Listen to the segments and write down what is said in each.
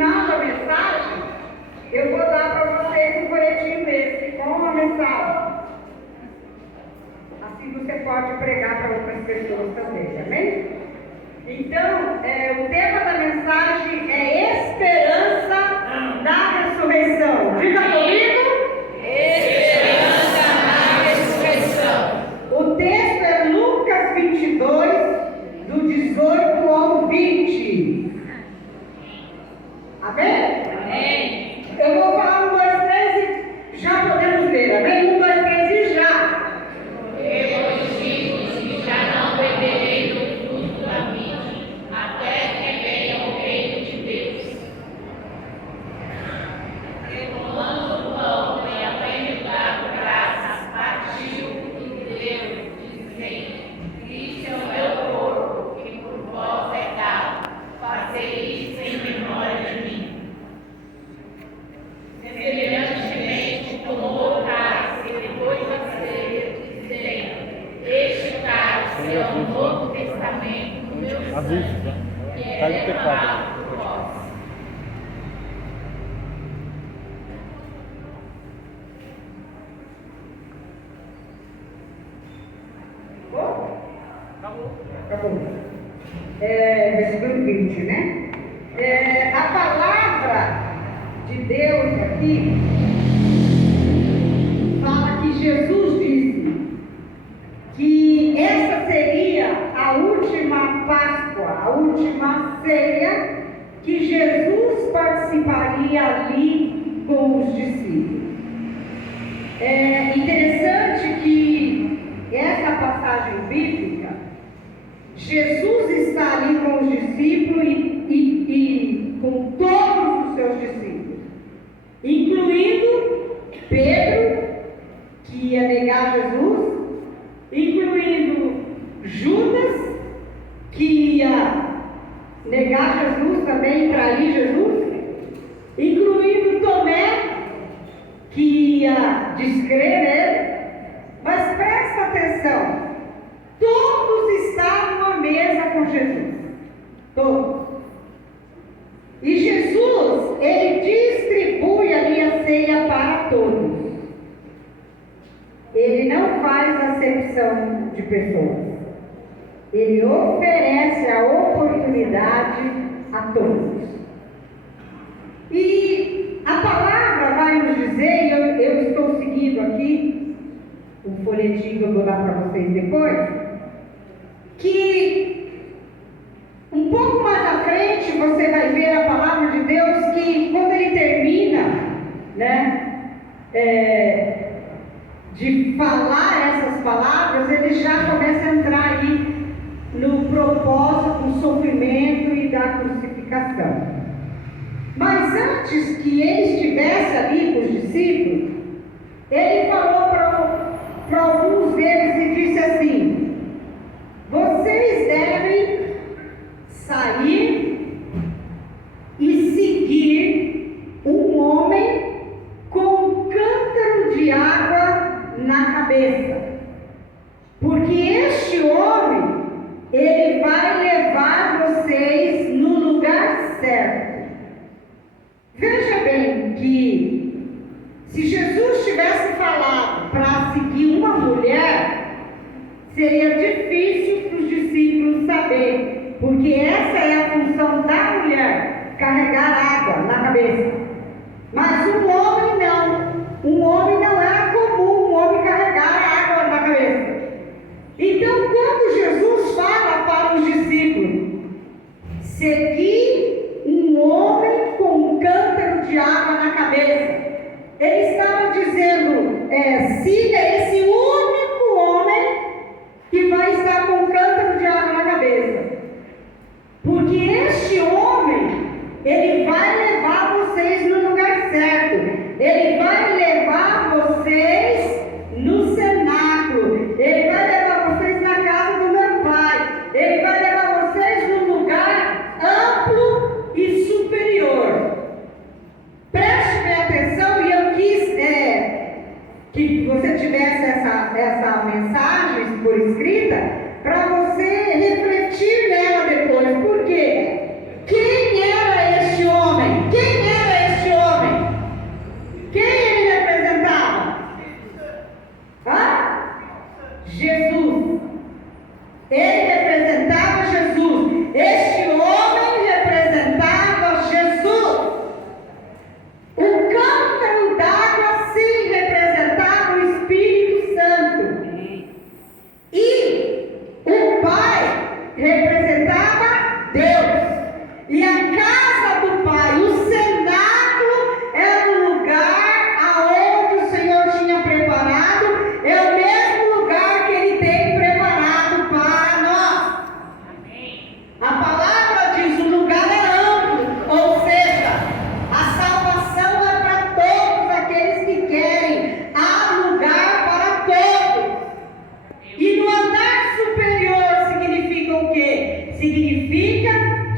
final da mensagem, eu vou dar para vocês um folhetinho desse, com uma mensagem. Assim você pode pregar para outras pessoas também, amém? Então, o tema da mensagem é esperança da ressurreição. Diga comigo. Esperança na ressurreição. O texto é Lucas 22, do 18 ao 20. Amém? Amém. Eu vou falar 1, 2, 3 e já podemos ler. Amém? 1, 2, 3 e já. Eu vos digo que já não beberei do fruto da vide, até que venha o reino de Deus. Retomando o pão e havendo dado graças, partiu e deu, dizendo: Isto é o meu corpo, que por vós é dado, fazei isso em memória de mim. Semelhantemente, tomou o cálice e depois da ceia, dizendo: Este cálice é o Novo Testamento do meu sangue, que é derramado por vós. Acabou. Versículo 20, né? A palavra de Deus aqui fala que Jesus disse que essa seria a última Páscoa, a última ceia que Jesus participaria ali com os discípulos. É interessante que essa passagem bíblica, Jesus está ali com os discípulos e com todos os seus discípulos, incluindo Pedro, que ia negar Jesus, incluindo Judas, que ia negar Jesus também, trair Jesus, incluindo Tomé, que ia descrer nele. Mas presta atenção, todos estavam à mesa com Jesus, todos. E Jesus, ele distribui ali a ceia para todos. Ele não faz acepção de pessoas. Ele oferece a oportunidade a todos. E a palavra vai nos dizer, e eu estou seguindo aqui, um folhetinho que eu vou dar para vocês depois, que um pouco mais à frente você vai ver a palavra de Deus que quando ele termina, né, de falar essas palavras, ele já começa a entrar aí no propósito do sofrimento e da crucificação. Mas antes que ele estivesse ali com os discípulos, ele falou para alguns deles e disse assim: vocês devem sair e seguir um homem com um cântaro de água na cabeça, porque este homem, ele vai levar vocês no lugar certo. Veja bem que se Jesus tivesse falado para seguir uma mulher, seria difícil para os discípulos saber, porque essa é a função da mulher, carregar água na cabeça. Mas um homem não. Um homem não era comum um homem carregar água na cabeça. Então, quando Jesus fala para os discípulos, seguir um homem com um cântaro de água na cabeça, ele estava dizendo, siga esse único homem que vai estar com um cântaro de água na cabeça. Porque este homem, ele vai levar vocês no lugar certo. Ele vai levar vocês no cenáculo. Ele vai levar vocês na casa do meu pai. Ele vai levar vocês num lugar amplo e superior. Preste bem atenção, e eu quis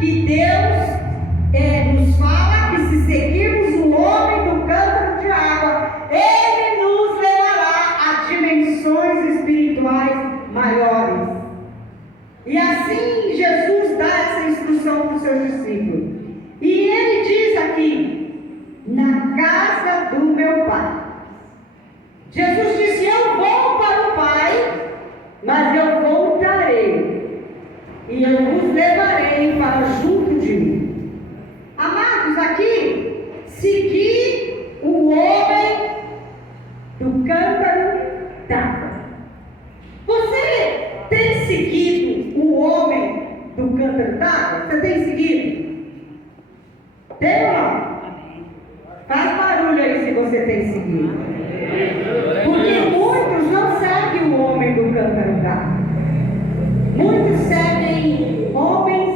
que Deus nos fala que se seguirmos o homem do cântaro de água, ele nos levará a dimensões espirituais maiores. E assim Jesus dá essa instrução para os seus discípulos. E ele diz aqui: na casa do meu Pai. Jesus disse: eu vou para o Pai, mas eu voltarei, e eu vos levarei para junto de mim. Amados, aqui, seguir o homem do cântaro d'água. Você tem seguido o homem do cântaro d'água? Você tem seguido? Tem ou não? Faz barulho aí se você tem seguido. Porque muitos não seguem o homem do cântaro d'água. Muitos seguem homens.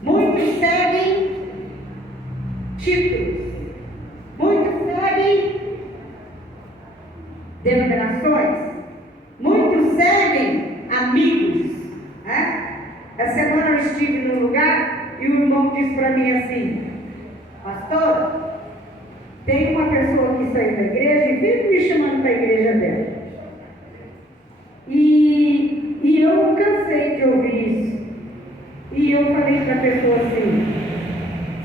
Muitos seguem títulos. Muitos seguem denominações. Muitos seguem amigos. Essa semana eu estive num lugar e o irmão disse para mim assim: pastor, tem uma pessoa que saiu da igreja e vive me chamando para a igreja dela. E eu cansei de ouvir isso. E eu falei para a pessoa assim: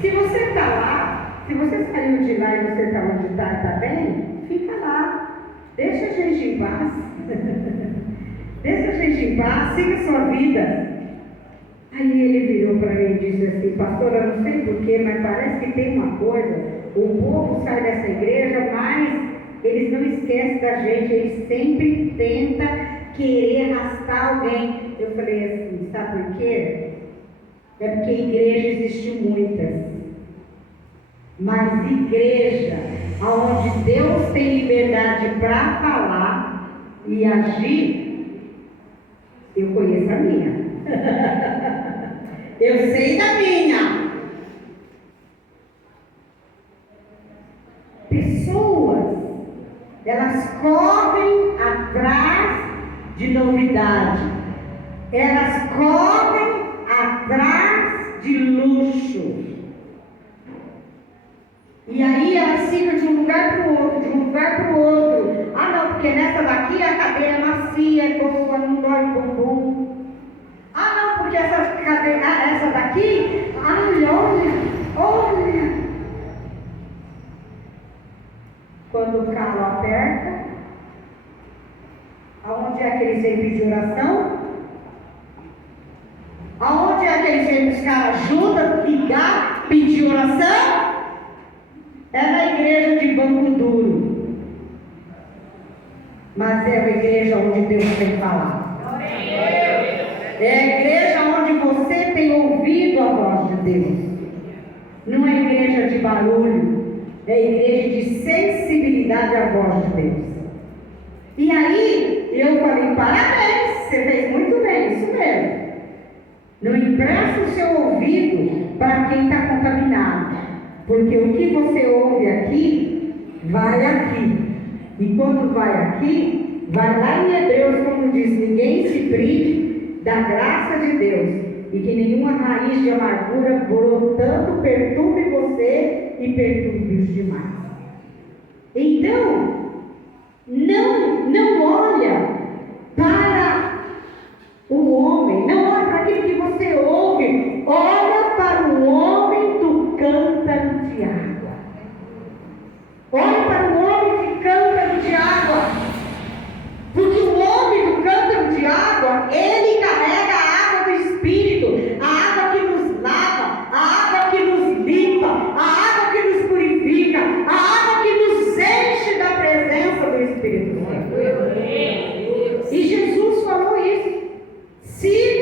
se você está lá, se você saiu de lá e você está onde está bem, fica lá. Deixa a gente em paz. Deixa a gente em paz, siga a sua vida. Aí ele virou para mim e disse assim: pastor, eu não sei porquê, mas parece que tem uma coisa. O povo sai dessa igreja, mas eles não esquecem da gente, eles sempre tentam querer arrastar alguém. Eu falei assim: sabe por quê? É porque igreja existe muitas, mas igreja onde Deus tem liberdade para falar e agir, eu conheço a minha. Eu sei da minha. Pessoas, elas correm atrás de novidade, elas correm atrás de luxo, e aí elas ficam de um lugar para o outro, de um lugar para o outro. Ah não, porque nessa daqui a cadeira é macia, a não dói o bumbum. Ah não, porque essa daqui, ai olha. Quando o calo aperta, aonde é que eles vêm pedir oração? Aonde é que eles vêm buscar ajuda, ligar, pedir oração? É na igreja de banco duro. Mas é a igreja onde Deus tem falado. É a igreja onde você tem ouvido a voz de Deus. Não é igreja de barulho. É igreja de sensibilidade à voz de Deus. E aí, eu falei: parabéns, você fez muito bem, isso mesmo. Não empresta o seu ouvido para quem está contaminado. Porque o que você ouve aqui, vai aqui. E quando vai aqui, vai lá em Hebreus, como diz: ninguém se prive da graça de Deus. E que nenhuma raiz de amargura brotando perturbe você e perturbe os demais. Então, não olha para o homem, não olha para aquilo que você ouve, olha para o homem do cântaro de água. Olha para o homem de cântaro de água, porque o homem do cântaro de água, ele carrega a água do Espírito, a água que nos lava, a água que nos limpa, a água que nos purifica, a água que nos enche da presença do Espírito Santo. E Jesus falou isso: se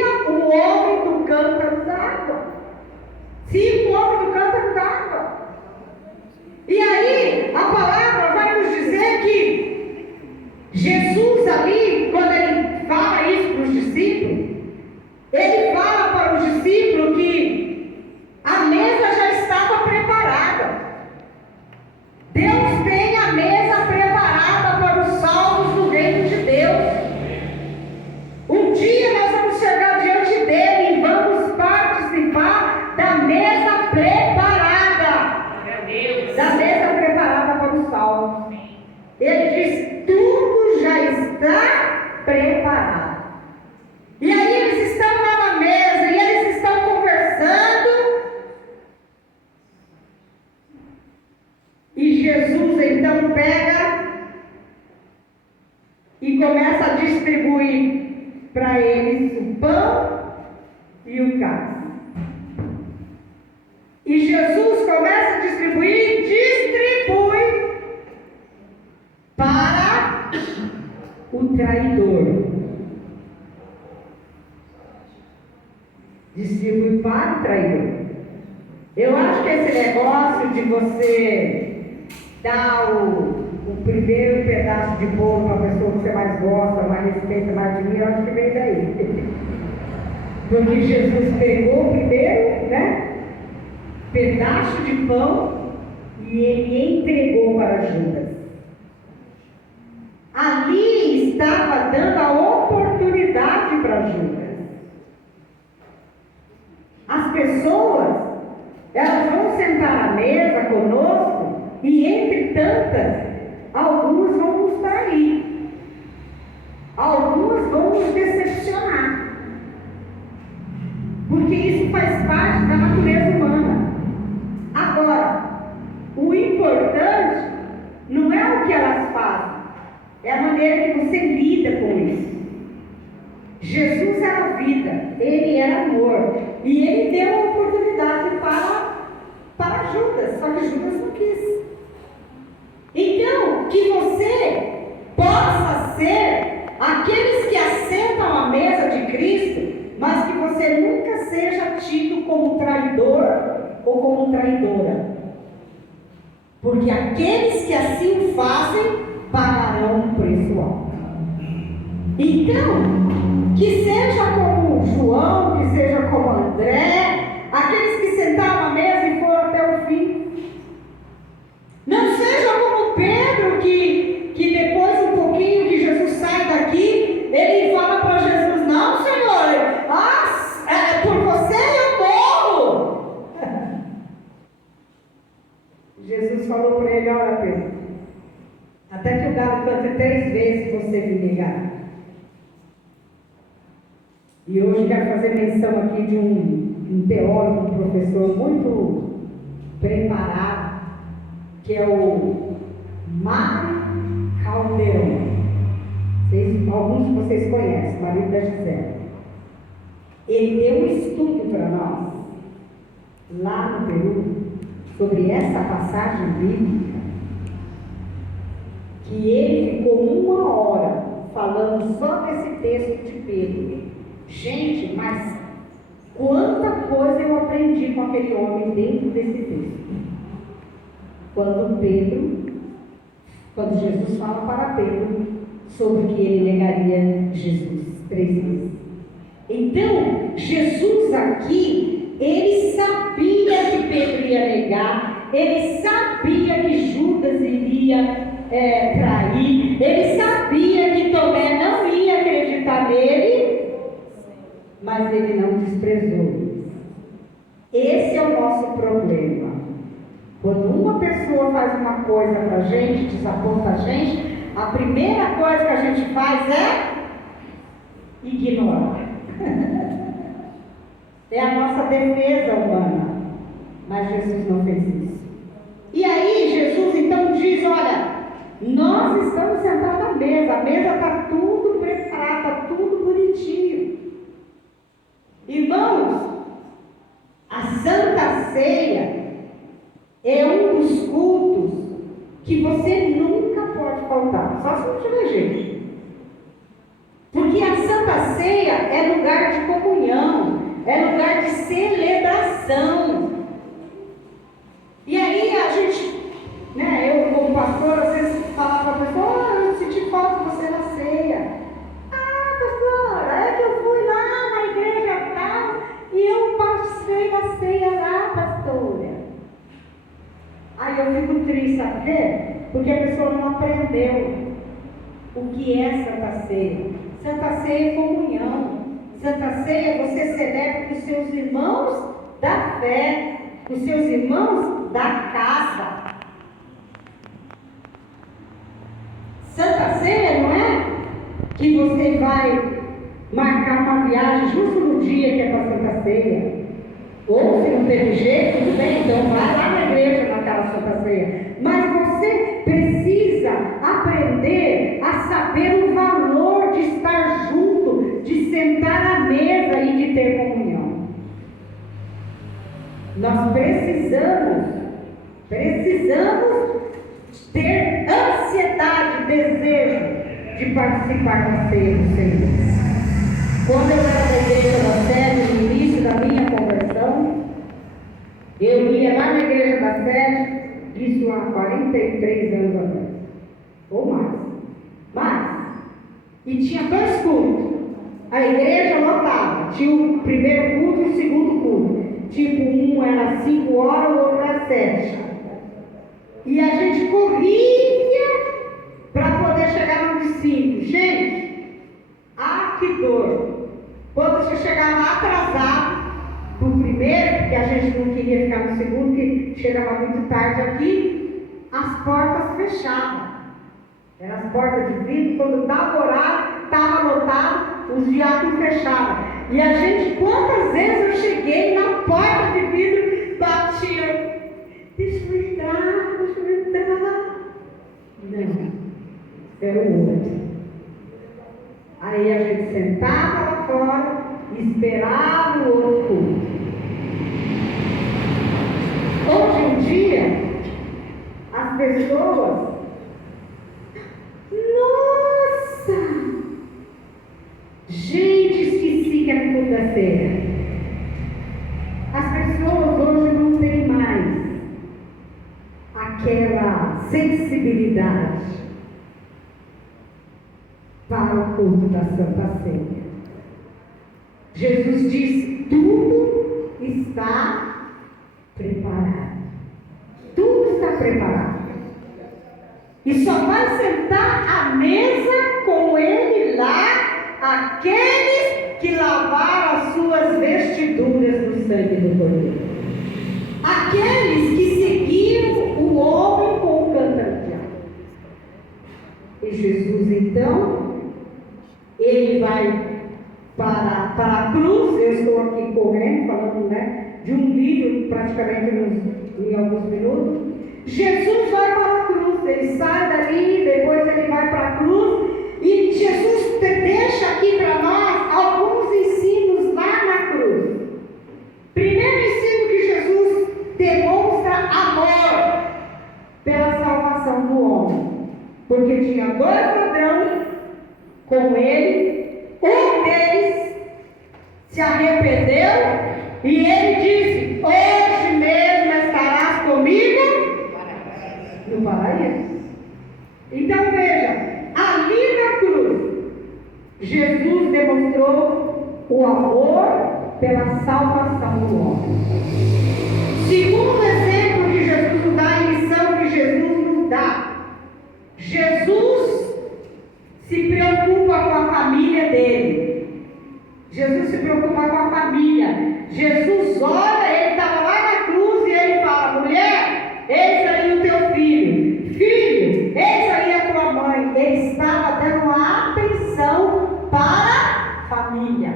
para eles o pão e o cálice. E Jesus começa a distribui para o traidor. Distribui para o traidor. Eu acho que esse negócio de você dar o primeiro pedaço de bolo para a pessoa que você mais gosta, mais respeita, mais admira, eu acho que veio daí. Porque Jesus pegou o primeiro, pedaço de pão e ele entregou para Judas. Ali estava dando a oportunidade para Judas. As pessoas, elas vão sentar à mesa conosco e entre tantas, algumas vão nos trair. Algumas vão nos decepcionar. Porque isso faz parte da natureza humana. Agora, o importante não é o que elas fazem, é a maneira que você lida com isso. Jesus era vida, ele era amor, e ele deu a oportunidade para Judas, só que Judas não quis. Então, que você possa ser aqueles que assentam à mesa de Cristo, mas que você nunca seja tido como traidor ou como traidora. Porque aqueles que assim o fazem pagarão um preço alto. Então, que seja como João, que seja como André, aqueles que sentaram à mesa e foram até o fim. Não seja como Pedro, que depois um pouquinho que Jesus sai daqui, ele fala para Jesus: não, Senhor, por você eu morro. Jesus falou para ele: olha, Pedro, até que o galo cante 3 vezes você me negar. E hoje quero fazer menção aqui de um teólogo, um professor muito preparado, que é o Mário Caldeirão. Alguns de vocês conhecem, marido da Gisele. Ele deu um estudo para nós, lá no Peru, sobre essa passagem bíblica, que ele ficou 1 hora falando só desse texto de Pedro. Gente, mas quanta coisa eu aprendi com aquele homem dentro desse texto. Quando Jesus fala para Pedro sobre que ele negaria Jesus 3 vezes. Então, Jesus aqui, ele sabia que Pedro ia negar, ele sabia que Judas iria trair, ele sabia que Tomé não ia acreditar nele, mas ele não desprezou. Esse é o nosso problema. Quando uma pessoa faz uma coisa para a gente, desaponta a gente, a primeira coisa que a gente faz é ignorar. É a nossa defesa humana. Mas Jesus não fez isso. E aí Jesus então diz: olha, nós estamos sentados à mesa, a mesa está tudo preparado, está tudo bonitinho. Irmãos, a Santa Ceia é um dos cultos que você nunca pode faltar, só se não tiver jeito. Porque a Santa Ceia é lugar de comunhão, é lugar de celebração. E aí a gente, eu como pastor, às vezes falava para a pessoa: eu senti falta de você na ceia. Pastora, é que eu fui lá na igreja tal e eu passei a ceia lá, pastora. Aí eu fico triste, sabe por quê? Porque a pessoa não aprendeu o que é Santa Ceia. Santa Ceia é comunhão. Santa Ceia você celebra com os seus irmãos da fé, com os seus irmãos da casa. Santa Ceia não é que você vai marcar uma viagem justo no dia que é para Santa Ceia. Ou se não teve jeito, tudo bem, então vai lá na igreja naquela Santa Ceia. Mas você precisa aprender a saber o valor de estar junto, de sentar Nós precisamos ter ansiedade, desejo de participar da ceia do Senhor. Quando eu era da igreja da Sede, no início da minha conversão, eu ia lá na igreja da Sede, isso há 43 anos atrás, ou mais. E tinha 2 cultos. A igreja lotava, tinha o primeiro culto e o segundo culto. Tipo, um era às 5 horas, o outro era às 7. E a gente corria para poder chegar no de 5. Gente, que dor! Quando você chegava atrasado do primeiro, porque a gente não queria ficar no segundo, que chegava muito tarde aqui, as portas fechavam. Eram as portas de vidro, quando dava horário, estava lotado, os diáconos fechavam. E a gente, quantas vezes eu cheguei na porta de vidro, batia, deixa eu entrar. Não, era o outro. Aí a gente sentava lá fora e esperava o outro culto. Hoje em dia, as pessoas, nossa, gente, esqueci que é culto da ceia. As pessoas hoje não têm mais aquela sensibilidade para o culto da Santa Ceia. Jesus disse: tudo está preparado. Tudo está preparado. E só vai sentar à mesa com ele lá aqueles que lavaram as suas vestiduras no sangue do Cordeiro. Aqueles que seguiram o homem com o cântaro de água. E Jesus, então, ele vai para a cruz. Eu estou aqui correndo, falando, de um livro, praticamente em alguns minutos. Jesus vai para a cruz, ele sai dali, depois ele vai para a cruz, e Jesus deixa aqui para nós alguns ensinos lá na cruz. Primeiro ensino que Jesus demonstra amor pela salvação do homem, porque tinha 2 ladrões com ele, um deles se arrependeu e ele disse: hoje mesmo estarás comigo no paraíso. Então veja, ali na cruz, Jesus demonstrou o amor pela salvação do homem. Segundo exemplo que Jesus nos dá, a lição que Jesus nos dá, Jesus se preocupa com a família dele. Jesus se preocupa com a família. Jesus olha, ele estava lá na cruz e ele fala: mulher, eis aí o teu filho. Filho, eis aí a tua mãe. Ele estava dando uma atenção para a família.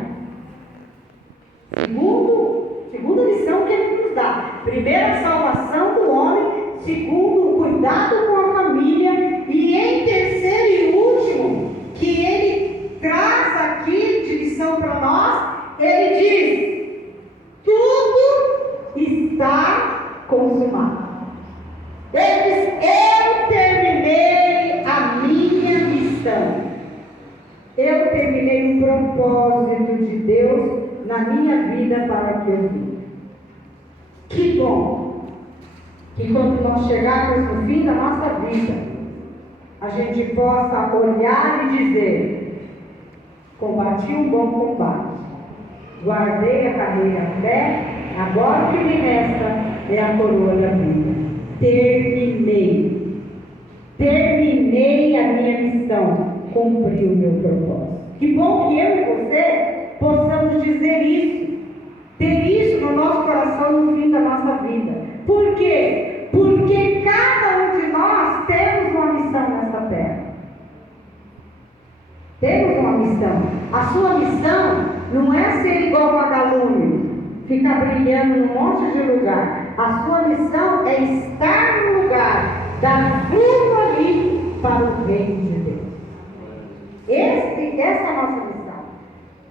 Segunda lição que ele nos dá. Primeiro, a salvação do homem. Segundo, o cuidado com a família. E em terceiro e último, que ele traz aqui de lição para nós, ele diz: tudo está consumado. Ele diz: eu terminei a minha missão. Eu terminei o propósito de Deus na minha vida para que eu viva. Que bom que quando nós chegarmos no fim da nossa vida, a gente possa olhar e dizer: combati um bom combate, guardei a carreira a fé, agora o que me resta é a coroa da vida. Terminei a minha missão, cumpri o meu propósito. Que bom que eu e você possamos dizer isso, ter isso no nosso coração no fim da nossa vida. Por quê? Porque cada um de nós temos uma missão nessa terra. Temos uma missão. A sua missão não é ser igual vagalume, ficar brilhando num monte de lugar. A sua missão é estar no lugar, dar fruto ali para o reino de Deus. Essa é a nossa missão.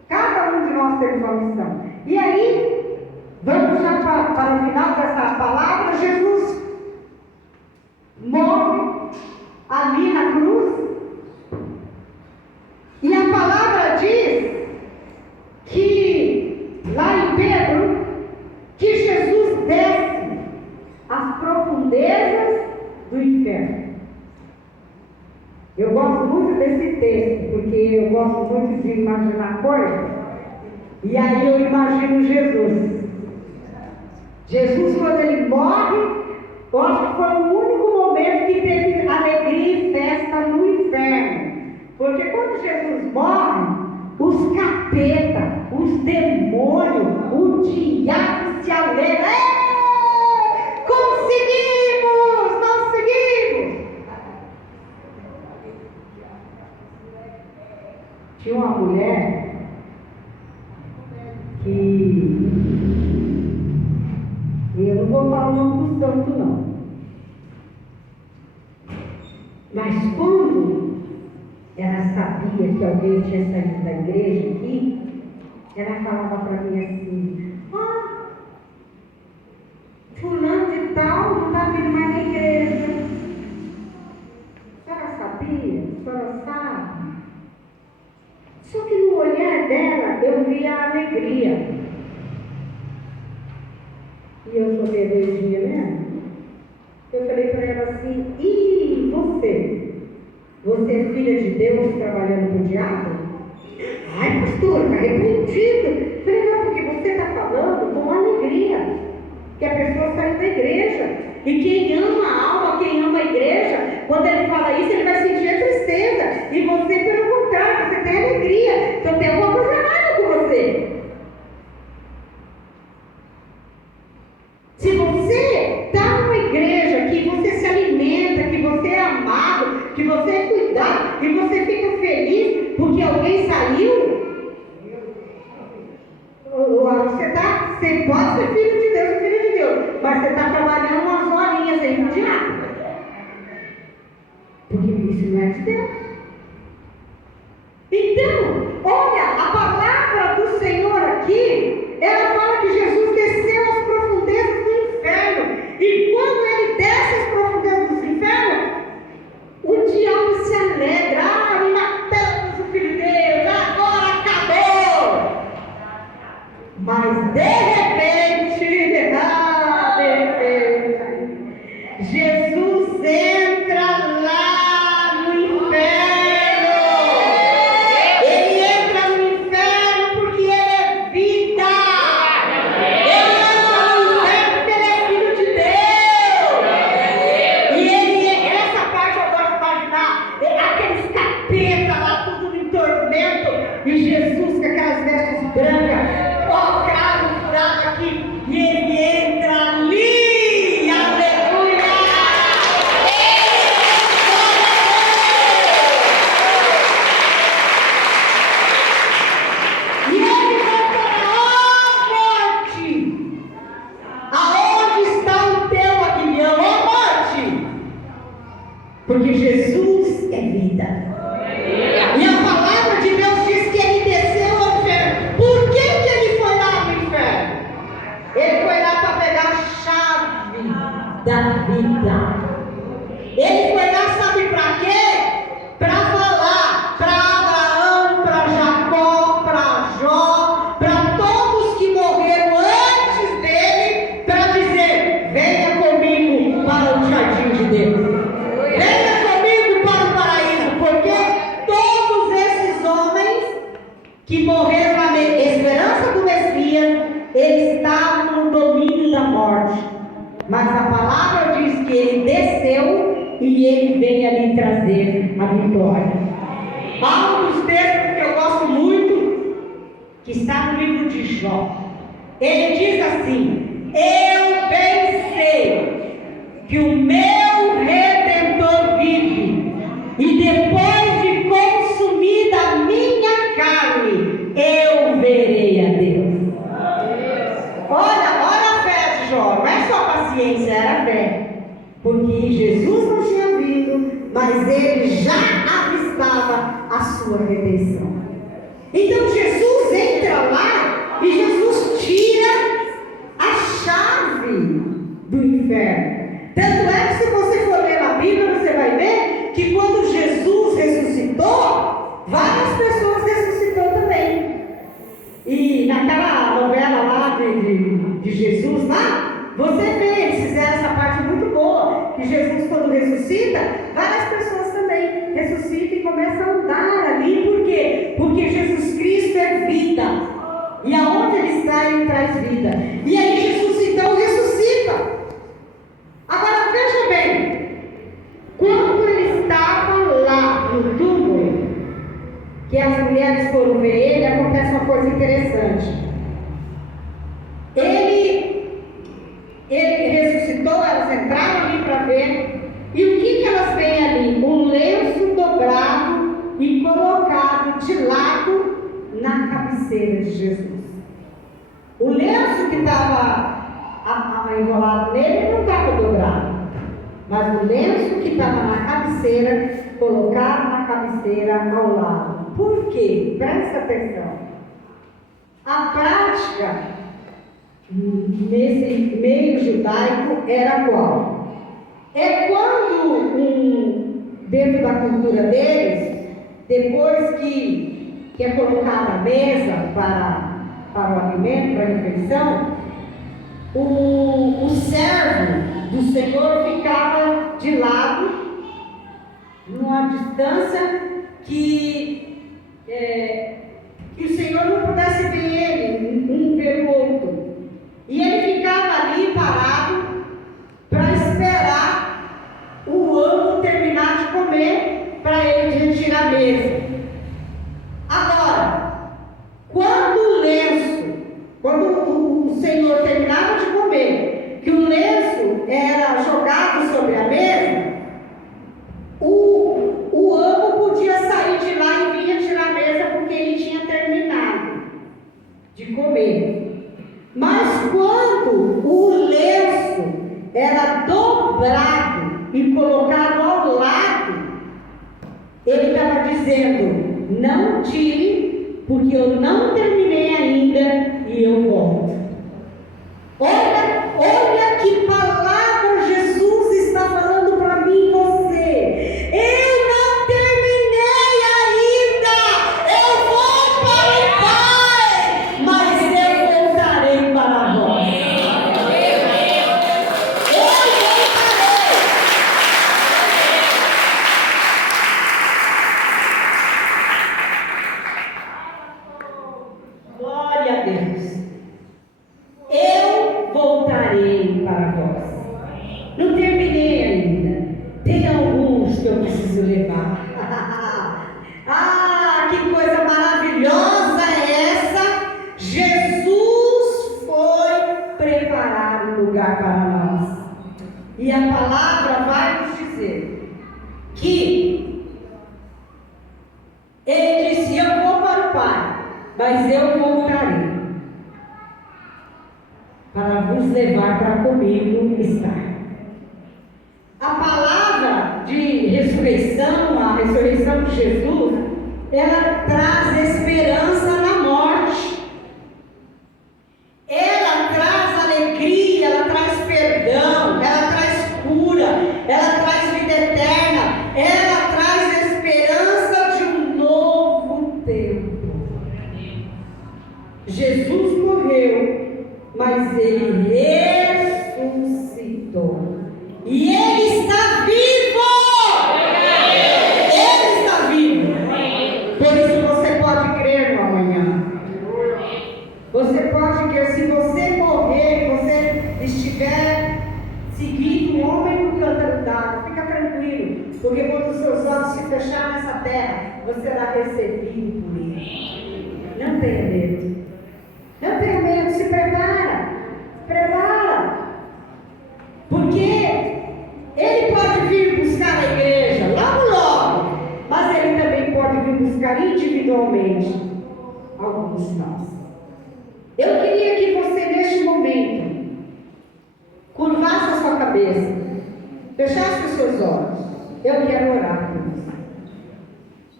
Cada um de nós temos uma missão. E aí, vamos já para no final dessa palavra, Jesus morre ali na cruz. E a palavra diz que, lá em Pedro, que Jesus desce às profundezas do inferno. Eu gosto muito desse texto, porque eu gosto muito de imaginar coisas. E aí eu imagino Jesus. Jesus, quando ele morre, eu acho que foi o único momento que teve alegria e festa no inferno. Porque quando Jesus morre, os capeta, os demônios, o diabo se alegra. Conseguimos! Conseguimos! Tinha uma mulher que... eu não vou falar o nome do santo, não. Mas quando ela sabia que alguém tinha saído da igreja aqui, ela falava para mim assim: fulano de tal não está vindo mais na igreja. A senhora sabia? A senhora sabe? Só que no olhar dela eu via a alegria. E eu sou meio energia mesmo. Eu falei para ela assim: e você? Você é filha de Deus trabalhando com o diabo? Ai, pastor, está arrependido. Eu falei: não, porque você está falando com alegria que a pessoa saiu da igreja. E quem ama a alma, quem ama a igreja, quando ele fala isso, ele vai sentir a tristeza. E você, pelo contrário, você tem alegria. Então tem alguma coisa errada com você. Se você está numa igreja que você se alimenta, que você é amado, que você é cuidado, e você fica feliz porque alguém saiu, você pode ser filho de Deus, filho de Deus, mas você está trabalhando umas horinhas aí no diabo. Porque isso não é de Deus. Então, olha, a palavra do Senhor aqui, ela fala que Jesus desceu às profundezas do inferno. E quando ele desce às profundezas do inferno, o diabo se alegra. Matamos o Filho de Deus, agora acabou. Mas de repente, Jesus entra lá no inferno. Ele entra no inferno porque ele é vida. Ele entra no inferno porque ele é filho de Deus. E essa parte eu gosto de imaginar, aqueles capetas lá, tudo em tormento, e Jesus com aquelas vestes brancas, ó, cravo furado aqui, e ele entra ali. Aleluia! E ele vai falar: ó morte, aonde está o teu aguilhão, ó morte? Porque Jesus é vida. E a palavra de Deus diz que ele desceu ao inferno. Por que ele foi lá no inferno? Ele foi lá para pegar a chave da vida. Ele foi lá, sabe para quê? Para falar para Abraão, para Jacó, para Jó, para todos que morreram antes dele, para dizer: venha comigo para o jardim de Deus. Venha comigo para o paraíso, porque todos esses homens que morreram na esperança do Messias, eles estavam no domínio da morte. Mas a palavra diz que ele desceu e ele veio ali trazer a vitória. Há um dos textos que eu gosto muito, que está no livro de Jó. Ele diz assim: eu bem sei que o meu Redentor vive, e depois de consumida a minha carne, eu verei a Deus. Olha a fé de Jó, não é só paciência, era fé. Porque Jesus não tinha vindo, mas ele já avistava a sua redenção. Então Jesus entra lá e Jesus tira a chave de Jesus lá, você vê, eles fizeram essa parte muito boa, que Jesus quando ressuscita, várias pessoas também ressuscitam e começam a andar ali, por quê? Porque Jesus Cristo é vida. E aonde ele está, ele traz vida. E aí Jesus então ressuscita. Agora veja bem, quando ele estava lá no túmulo, que as mulheres foram ver ele, acontece uma coisa interessante. Ele ressuscitou, elas entraram ali para ver, e o que elas veem ali? Um lenço dobrado e colocado de lado na cabeceira de Jesus. O lenço que estava enrolado nele não estava dobrado, mas o lenço que estava na cabeceira, colocado na cabeceira ao lado. Por quê? Presta atenção. A prática nesse meio judaico era qual? É quando dentro da cultura deles, depois que é colocada a mesa para o alimento, para a refeição, o servo do Senhor ficava de lado, numa distância que o Senhor não pudesse ver ele, um ver o outro. E ele ficava ali parado para esperar o amo terminar de comer para ele retirar a mesa. Agora, quando o Senhor terminava de comer, que o lenço era jogado sobre a mesa, o amo podia sair de lá e vir retirar a mesa porque ele tinha terminado de comer. Mas quando o lenço era dobrado e colocado ao lado, ele estava dizendo: não tire, porque eu não terminei ainda e eu volto. Olha que palavra Jesus está falando para mim e você. Eu não terminei ainda, eu vou para o Pai, mas eu voltarei para vós. Eu voltarei. Glória a Deus. Eu voltarei para vós. Não terminei ainda. Tem alguns que eu preciso levar. Ah, que coisa maravilhosa é essa! Jesus foi preparar um lugar para nós. E a palavra vai nos dizer que ele disse: eu vou para o Pai, mas eu voltarei para vos levar para comigo estar. A palavra de ressurreição, a ressurreição de Jesus, ela traz esperança na morte. Ela traz alegria, ela traz perdão, ela traz cura, ela traz vida eterna, ela traz esperança de um novo tempo. Jesus morreu, mas ele ressuscitou. E ele está vivo! Ele está vivo! Por isso você pode crer no amanhã. Você pode crer. Se você morrer, você estiver seguindo um homem no cântaro d'água, fica tranquilo, porque quando os seus olhos se fecharem nessa terra, você será recebido por ele. Não tenha medo. Não tenha medo, se prepara. Prepara. Porque ele pode vir buscar a igreja logo, mas ele também pode vir buscar individualmente alguns de nós. Eu queria que você, neste momento, curvasse a sua cabeça, fechasse os seus olhos. Eu quero orar por você.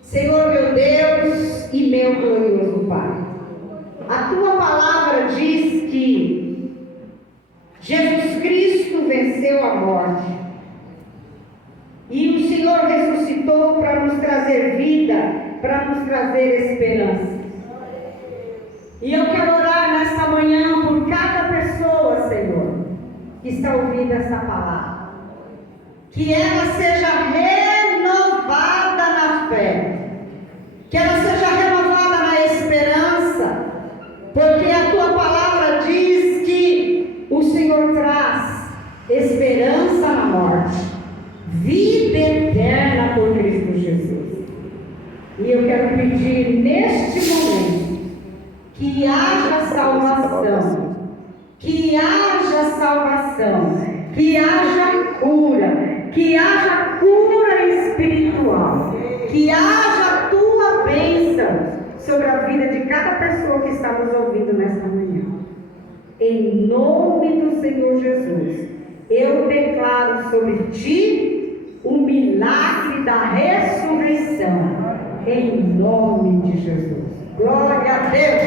Senhor, meu Deus e meu glorioso Pai, a tua palavra diz que Jesus Cristo venceu a morte e o Senhor ressuscitou para nos trazer vida, para nos trazer esperança. E eu quero orar nesta manhã por cada pessoa que está ouvindo essa palavra. Que ela seja renovada na fé. Que ela seja renovada na esperança. Porque a tua palavra diz que o Senhor traz esperança na morte, vida eterna por Cristo Jesus. E eu quero pedir neste momento que haja salvação, que haja salvação, que haja cura espiritual, que haja a tua bênção sobre a vida de cada pessoa que está nos ouvindo nesta manhã. Em nome do Senhor Jesus, eu declaro sobre ti o milagre da ressurreição. Em nome de Jesus. Glória a Deus.